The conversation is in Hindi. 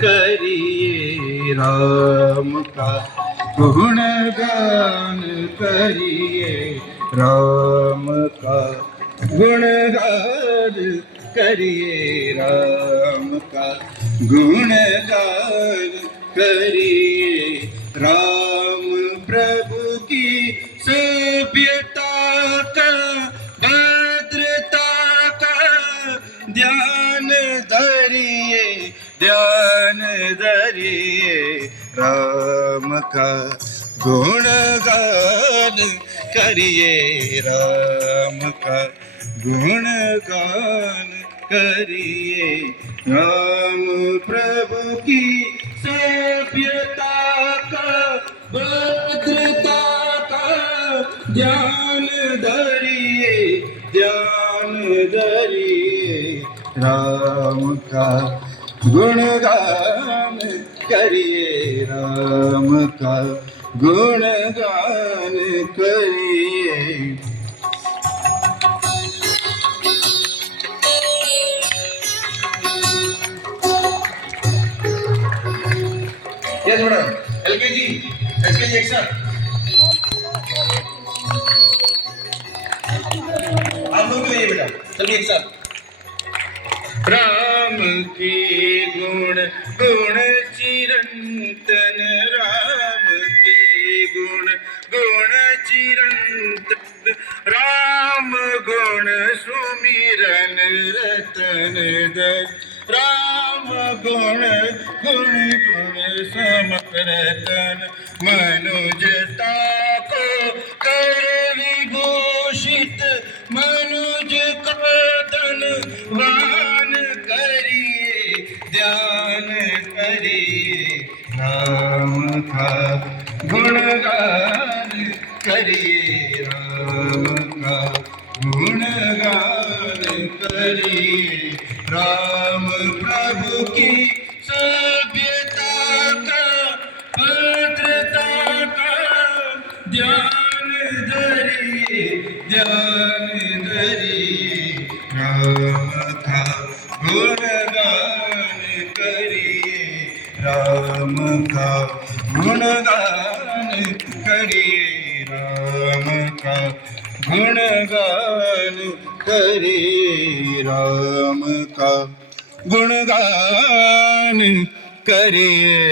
करिए राम का गुणगान करिए राम का गुणगान करिए राम का गुणगान करिए राम प्रभु की सभ्यता का भद्रता का ध्यान धरिए राम का गुणगान करिए राम का गुणगान करिए राम प्रभु की सभ्यता का भद्रता का ध्यान धरिए राम का गुणगान करिए राम का गुणगान करिए। यस मैडम, LKG SKG एक साथ आप लोग भी बेटा, चलिए एक साथ। राम के गुण गुण चिरंतन, राम के गुण गुण चिरंतन, राम गुण सुमिरन रतन धन, राम गुण गुण गुण समरतन, मनुजता को कर विभूषित, मनुज का धनवान करिए ध्यान करिए राम का गुणगान करिए राम का गुणगान करिए राम प्रभु की सभ्यता का भद्रता का ध्यान धरिए राम का गुणगान करिए राम का गुणगान करिए राम का गुणगान करिए राम का गुणगान करिए।